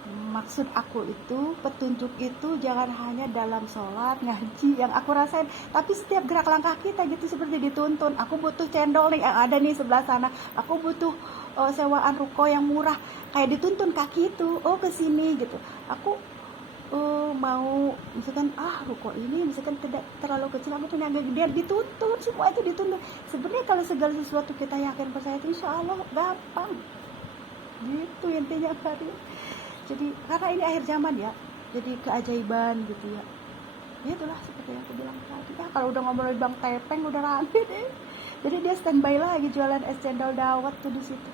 Maksud aku itu, petunjuk itu jangan hanya dalam sholat, ngaji yang aku rasain, tapi setiap gerak langkah kita gitu seperti dituntun. Aku butuh cendol nih yang ada nih sebelah sana, aku butuh sewaan ruko yang murah, kayak dituntun kaki itu, ke sini gitu. Aku mau misalkan ruko ini misalkan tidak terlalu kecil, aku tuh agak gedean, dituntun, semua itu dituntun. Sebenarnya kalau segala sesuatu kita yakin percaya, insya Allah gampang gitu intinya tadi. Jadi karena ini akhir zaman ya, jadi keajaiban gitu ya. Ya itulah seperti yang aku bilang tadi. Kalau udah ngomongin Bang Tepeng udah rame deh. Jadi dia standby lagi jualan es cendol dawet tuh di situ.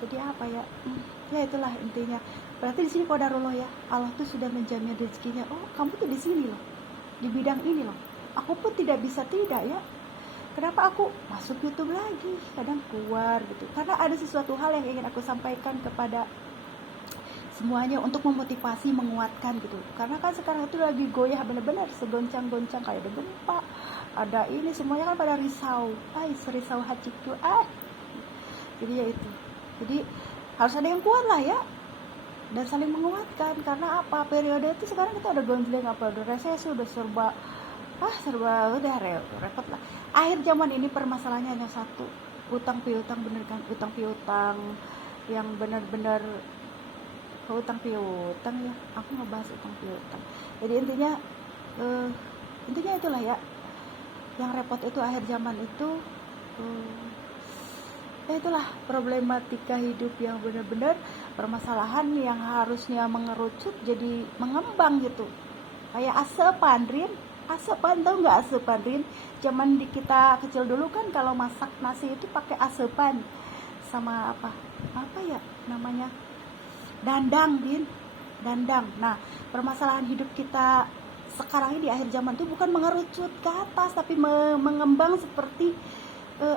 Jadi apa ya? Ya itulah intinya. Berarti di sini qadarullah ya. Allah tuh sudah menjamin rezekinya. Oh, kamu tuh di sini loh. Di bidang ini loh. Aku pun tidak bisa tidak ya. Kenapa aku masuk YouTube lagi? Kadang keluar gitu. Karena ada sesuatu hal yang ingin aku sampaikan kepada semuanya untuk memotivasi, menguatkan gitu. Karena kan sekarang itu lagi goyah benar-benar, segoncang-goncang, kayak ada gempa, ada ini, semuanya kan pada risau. Serisau hatiku. Jadi ya itu. Jadi harus ada yang kuat lah ya, dan saling menguatkan. Karena apa? Periode itu sekarang kita ada gonjleng, apa udah resesi, udah serba udah repot lah. Akhir zaman ini permasalahannya hanya satu, utang piutang, bener kan? Utang piutang yang benar-benar utang piutang ya, aku ngebahas utang piutang. Jadi intinya itulah ya, yang repot itu akhir zaman itu. Itulah problematika hidup yang benar-benar permasalahan yang harusnya mengerucut jadi mengembang gitu, kayak asepan Rin. Asepan, tau nggak asepan Rin? Zaman kita kecil dulu kan kalau masak nasi itu pakai asepan sama apa ya namanya, dandang Din, dandang. Nah, permasalahan hidup kita sekarang ini di akhir zaman tuh bukan mengerucut ke atas, tapi mengembang seperti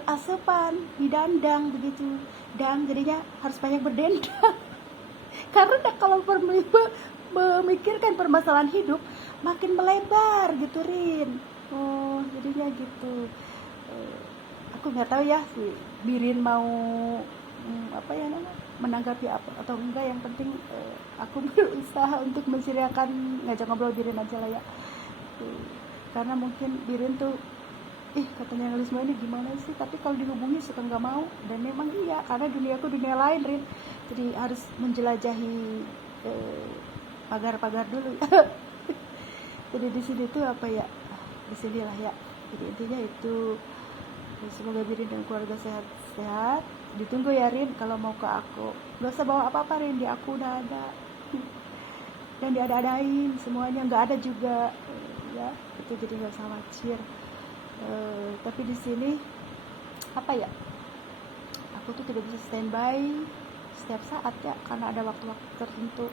asepan didandang begitu. Dan jadinya harus banyak berdendang. Karena kalau memikirkan permasalahan hidup makin melebar gitu Rin. Jadinya gitu. Aku nggak tahu ya si Birin mau menanggapi apa atau enggak. Yang penting aku berusaha untuk menceriakan, ngajak ngobrol Birin aja lah ya. Karena mungkin Birin tuh katanya nulis semua ini gimana sih, tapi kalau dihubungi suka nggak mau. Dan memang iya, karena duniaku dunia lain Rin, jadi harus menjelajahi pagar-pagar dulu. Jadi di sini tuh apa ya, di sini lah ya. Jadi intinya itu, semoga Birin dan keluarga sehat-sehat. Ditunggu ya Rin kalau mau ke aku, nggak usah bawa apa-apa Rin, di aku udah ada. Dan diada-adain semuanya, nggak ada juga ya itu, jadi nggak usah khawatir. Tapi di sini apa ya, aku tuh tidak bisa standby setiap saat ya, karena ada waktu-waktu tertentu.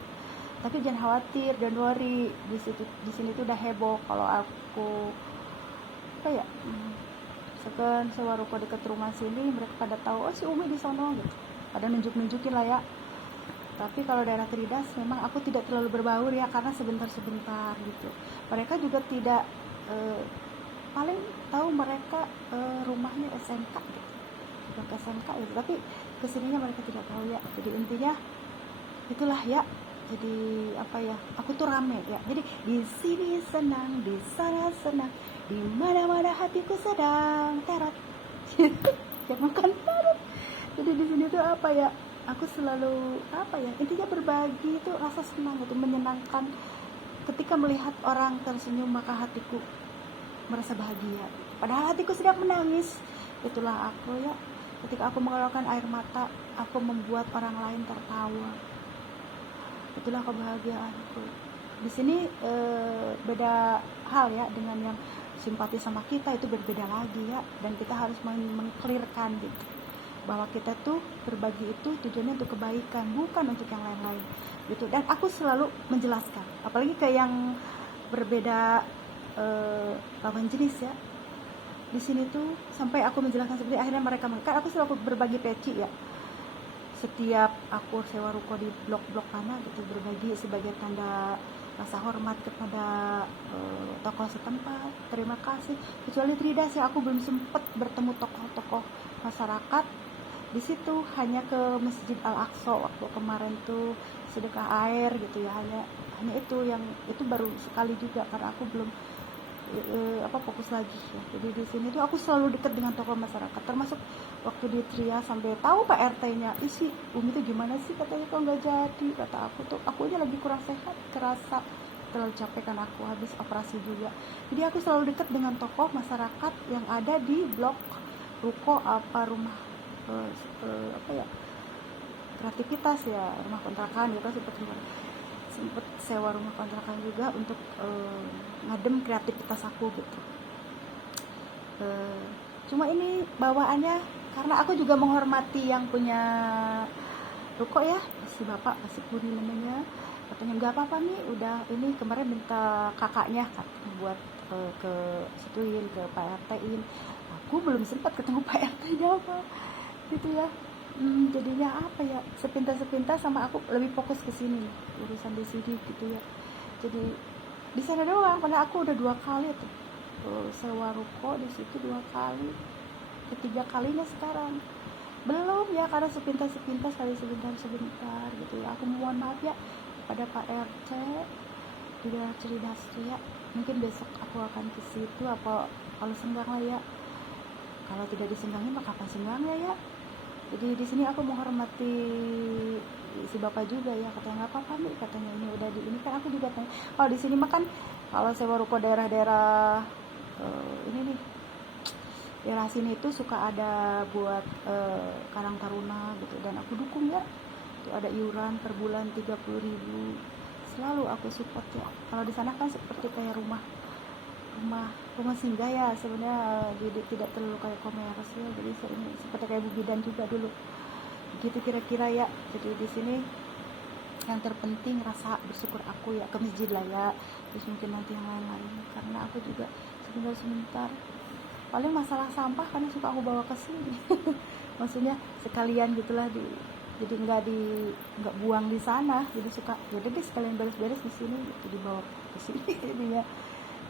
Tapi jangan khawatir, don't worry, di sini tuh udah heboh kalau aku sekarang sewa ruko dekat rumah sini, mereka pada tahu si Umi di sono gitu, pada nunjukin lah ya. Tapi kalau daerah Tridas memang aku tidak terlalu berbaur ya, karena sebentar-sebentar gitu. Mereka juga tidak paling tahu mereka rumahnya SMK gitu, bukan SMK gitu, tapi kesininya mereka tidak tahu ya. Jadi intinya itulah ya. Jadi apa ya, aku tuh rame ya. Jadi di sini senang, di sana senang, di mana-mana hatiku sedang terat. jangan makan parut. Jadi di sini tuh apa ya, aku selalu apa ya, intinya berbagi itu rasa senang gitu, menyenangkan. Ketika melihat orang tersenyum maka hatiku merasa bahagia, padahal hatiku sedang menangis. Itulah aku ya, ketika aku mengeluarkan air mata, aku membuat orang lain tertawa. Itulah kebahagiaanku. Di sini beda hal ya dengan yang simpati sama kita, itu berbeda lagi ya, dan kita harus mengklirkan gitu bahwa kita tuh berbagi itu tujuannya untuk kebaikan, bukan untuk yang lain-lain gitu. Dan aku selalu menjelaskan, apalagi ke yang berbeda lawan jenis ya. Di sini tuh sampai aku menjelaskan seperti akhirnya mereka kan aku selalu berbagi peci ya. Setiap aku sewa ruko di blok-blok mana gitu, berbagi sebagai tanda rasa hormat kepada tokoh setempat, terima kasih. Kecuali Trida sih, aku belum sempat bertemu tokoh-tokoh masyarakat di situ, hanya ke Masjid Al-Aqsa waktu kemarin tuh sedekah air gitu ya, hanya itu yang itu baru sekali juga karena aku belum fokus lagi ya. Jadi di sini tuh aku selalu dekat dengan tokoh masyarakat, termasuk waktu di Tria sampai tahu Pak RT-nya, isi Umi tuh gimana sih katanya kok nggak jadi, kata aku tuh aku aja lagi kurang sehat, kerasa terlalu capek kan aku habis operasi juga. Jadi aku selalu dekat dengan tokoh masyarakat yang ada di blok ruko apa rumah kreativitas ya, rumah kontrakan gitu, sempet sewa rumah kontrakan juga untuk ngadem kreativitas aku gitu. Cuma ini bawaannya karena aku juga menghormati yang punya ruko ya, si bapak, si Puri namanya, katanya nggak apa-apa nih, udah ini kemarin minta kakaknya buat ke situin ke Pak RT-in. Aku belum sempat ketemu Pak RT-nya apa gitu ya. Jadinya apa ya, sepintas sama aku lebih fokus ke sini urusan di sini gitu ya. Jadi di sana doang, karena aku udah 2 kali tuh sewa ruko di situ 2 kali, ketiga kalinya sekarang belum ya, karena sepintas kali sebentar gitu ya. Aku mohon maaf ya pada Pak RT di daerah Ceridas tuh ya, mungkin besok aku akan ke situ apa kalau senggang lah ya, kalau tidak disenggangi maka kapan senggangnya ya. Jadi di sini aku menghormati si bapak juga ya, katanya nggak apa-apa nih, katanya ini udah di ini kan. Aku juga tanya, kalau di sini makan kalau sewa ruko daerah-daerah ini nih, daerah sini itu suka ada buat Karang Taruna gitu, dan aku dukung ya. Itu ada iuran per bulan 30.000, selalu aku support ya. Kalau di sana kan seperti kayak rumah singgah ya sebenarnya, jadi tidak terlalu kayak komersial ya, jadi seperti kayak Bu Bidan juga dulu gitu kira-kira ya. Jadi di sini yang terpenting rasa bersyukur aku ya, ke masjid lah ya, terus mungkin nanti yang lain-lain, karena aku juga sebentar paling masalah sampah karena suka aku bawa ke sini maksudnya sekalian gitulah, jadi nggak buang di sana, jadi suka jadi deh sekalian beres-beres di sini gitu, dibawa ke sini jadinya.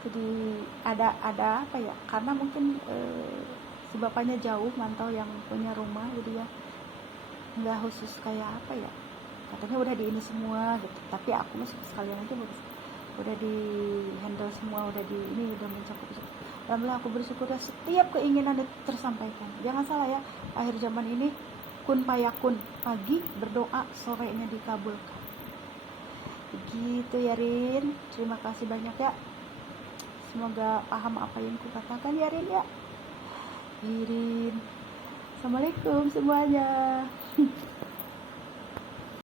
Jadi ada apa ya, karena mungkin si bapaknya jauh mantau yang punya rumah, jadi ya nggak khusus kayak apa ya, katanya udah di ini semua gitu, tapi aku masih sekalian aja udah di handle semua, udah di ini, udah mencakup. Alhamdulillah aku bersyukur ya, setiap keinginan itu tersampaikan. Jangan salah ya, akhir zaman ini kun payakun, pagi berdoa sorenya dikabulkan. Begitu ya Rin, terima kasih banyak ya. Semoga paham apa yang kukatakan ya Rin ya. Rin, assalamualaikum semuanya.